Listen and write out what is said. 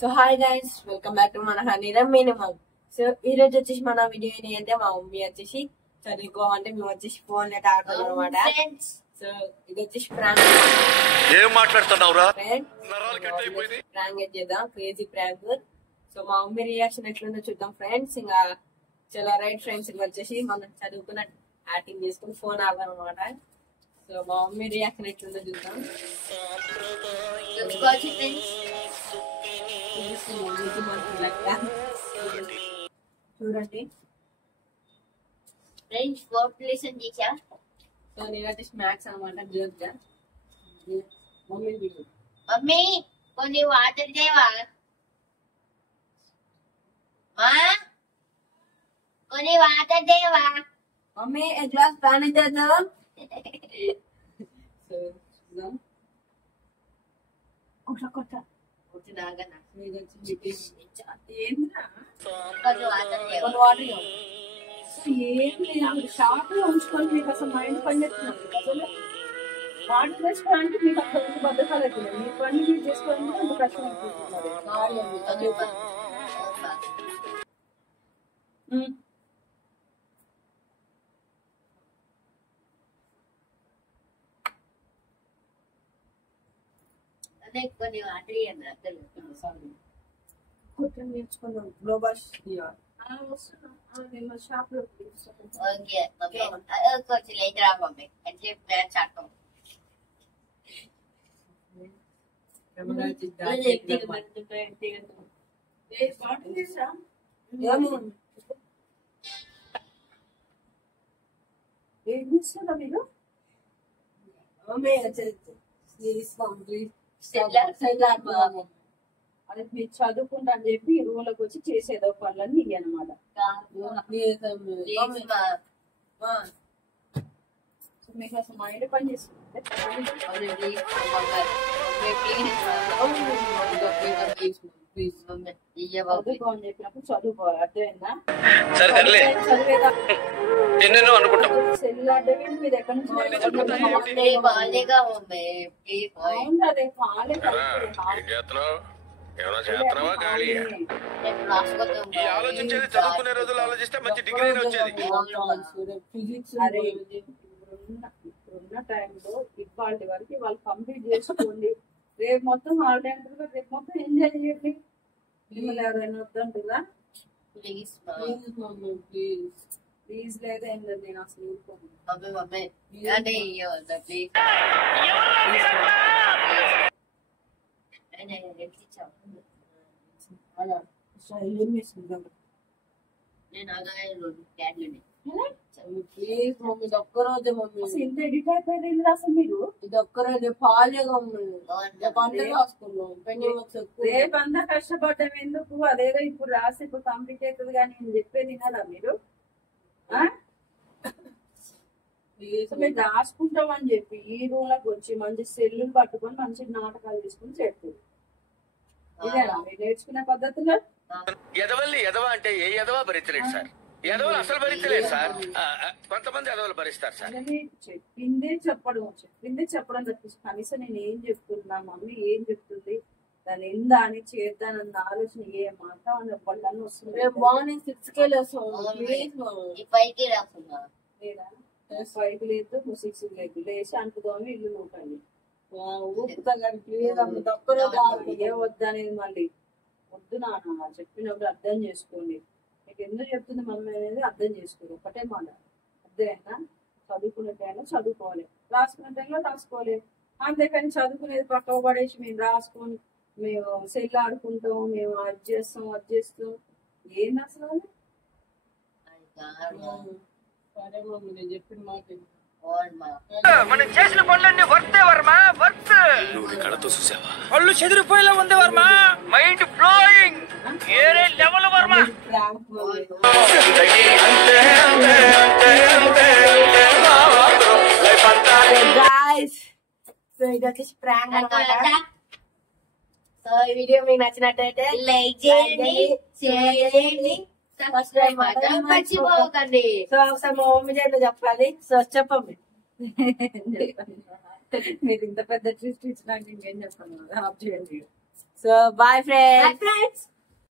So hi guys, welcome back to మన హనీరా minimal. So ఈ రోజు వచ్చేసి మన వీడియో ఏంటంటే మా మమ్మీ వచ్చేసి చదువుకోమంటే మేము వచ్చేసి ఫోన్ నెట్ ఆడుతున్నాం అనమాట. సో ఇది వచ్చేసి ప్రాంక్. ఏం మాట్లాడుతున్నావురా? ప్రాంక్ చేద్దాం, క్రేజీ ప్రాంక్. సో మా మమ్మీ రియాక్షన్ ఎట్లుందో చూద్దాం ఫ్రెండ్స్. ఇంకా చాలా రైట్ ఫ్రెండ్స్, ఇంకా వచ్చేసి మనం చదువుకున్న యాక్టింగ్ చేసుకుని ఫోన్ ఆడదాం అనమాట. సో మా మమ్మీ రియాక్షన్ ఎట్లుందో చూద్దాం. చూడండి ఫ్రెండ్స్, పాపులేషన్ చేశా. సో నేనైతే స్నాక్స్ అనమాట. జోక్గా మమ్మీ మమ్మీ కొన్ని వాటర్ దేవా, మా కొన్ని వాటర్ దేవా. మమ్మీ एक ग्लास पानी दे दो. సో చూద్దాం. కొట్ట వచ్చినాగనా మీరు వచ్చి ఏంద్రా కొన్ని వాటర్ దేవా. కొన్ని వాటర్ ఏం షార్ట్ గా ఉంచుకొని మీకు అసలు మైండ్ పని చేస్తున్నాను. అసలు వాటర్ వేసుకోవడానికి మీకు అసలు బద్దకాలు అవుతుంది. మీ పని మీరు చేసుకోవడానికి అంత కష్టం అయిపోతున్నారు. అదే కొన్ని వాటర్ అర్థం. కొంచెం నేర్చుకున్నాం. గ్లోబల్ షాప్ లో ఓకే మమ్మీ, కొంచెం లేట్ రా మమ్మీ. అంటే ప్లాన్ చాటం ఏం చేస్తున్నా మీరు? అది మీరు చదువుకుంటా అని చెప్పి రూమ్లోకి వచ్చి చేసేదో పనులన్నీ ఇవి అనమాట. మీకు అసలు మైండ్ పని చేస్తుంది. చదువుకో అని చెప్పినప్పుడు చదువుకోవాలి. అర్థమైందా? చదివేదా సెల్ అడ్డమే మీరు ఎక్కడి నుంచి అదే కాలే ఫిజిక్స్ ఇప్పుడున్న టైంలో ఇవాళ వరకు వాళ్ళు కంప్లీట్ చేసుకోండి. రేపు మొత్తం హాలిడే అంటారు, రేపు మొత్తం ఎంజాయ్ చేయండి. మిమ్మల్ని ఎవరైనా వద్దంటారా? ప్లీజ్ లేదా ఏం లేదు. నేను అసలు ప్లీజ్ మమ్మీ, ఇది ఒక్కరోజే మమ్మీ. ఇంత ఎడిట్ అయిపోయింది అసలు మీరు. ఇది ఒక్కరోజే పాలేగా పంట రాసుకున్నాం. రేపు అంతా కష్టపడ్డాం ఎందుకు? అదేదో ఇప్పుడు రాసి ఇప్పుడు కంప్లీట్ అవుతుంది కానీ నేను చెప్పేది కదా మీరు. మీరు రాసుకుంటాం అని చెప్పి ఈ రూమ్ లోకి వచ్చి మంచి సెల్లు పట్టుకొని మంచి నాటకాలు తీసుకుని చెప్తుంది. ఇదేనా మీరు నేర్చుకునే పద్ధతిలో? ఎదవల్ని ఎదవ అంటే ఏ ఎదవా భరించలేదు సార్. ఎదవలు అసలు భరించలేదు సార్. కొంతమంది ఎదవలు భరిస్తారు సార్. చెప్పిందే చెప్పడం తప్పిస్తుంది. కనీసం నేను ఏం చెప్తున్నా, మమ్మీ ఏం చెప్తుంది, దాని ఎందా అని చేద్దానన్న ఆలోచన ఏ మాట వాళ్ళని వస్తుంది. మార్నింగ్ 6కే ఫైవ్ లేదు 6 లేదు లేచి అంటుకోని ఇల్లు నూకండి. ఏ వద్దనేది మళ్ళీ వద్దు నాన్న. చెప్పినప్పుడు అర్థం చేసుకోండి. మీకు ఎందుకు చెప్తుంది మమ్మీ అనేది అర్థం చేసుకోండి. ఒకటే మాట అర్థమైనా. చదువుకునే టైంలో చదువుకోవాలి, రాసుకునే టైంలో రాసుకోవాలి. అంతేకాని చదువుకునేది పక్కకు పడేసి మేము రాసుకొని మేము సెల్ ఆడుకుంటాం, మేము అది చేస్తాం ఏంది అసలు? సరే మమ్మీ, నేను చెప్పిన మాట మనం చేసిన పనులన్నీ వర్తే వర్మ, వర్త్. నువ్వు కళ్ళతో చూసావా? పళ్ళు చెదిరిపోయేలా ఉంది వర్మ. Mind blowing. ఏరే లెవెల్ వర్మ. సో ఇది వచ్చేసి ప్రాంక్ అన్నమాట. సో ఈ వీడియో మీకు నచ్చినట్టయితే లైక్ చేయండి, షేర్ చేయండి, సబ్స్క్రైబ్ మాత్రం మర్చిపోకండి. సో ఒకసారి మా మమ్మీ చేత చెప్పాలి. సో చెప్పండి. మీరు ఇంత పెద్ద ట్విస్ట్ ఇచ్చినాక ఇంకేం చెప్పండి. ఆఫ్ చేయండి. So bye friends.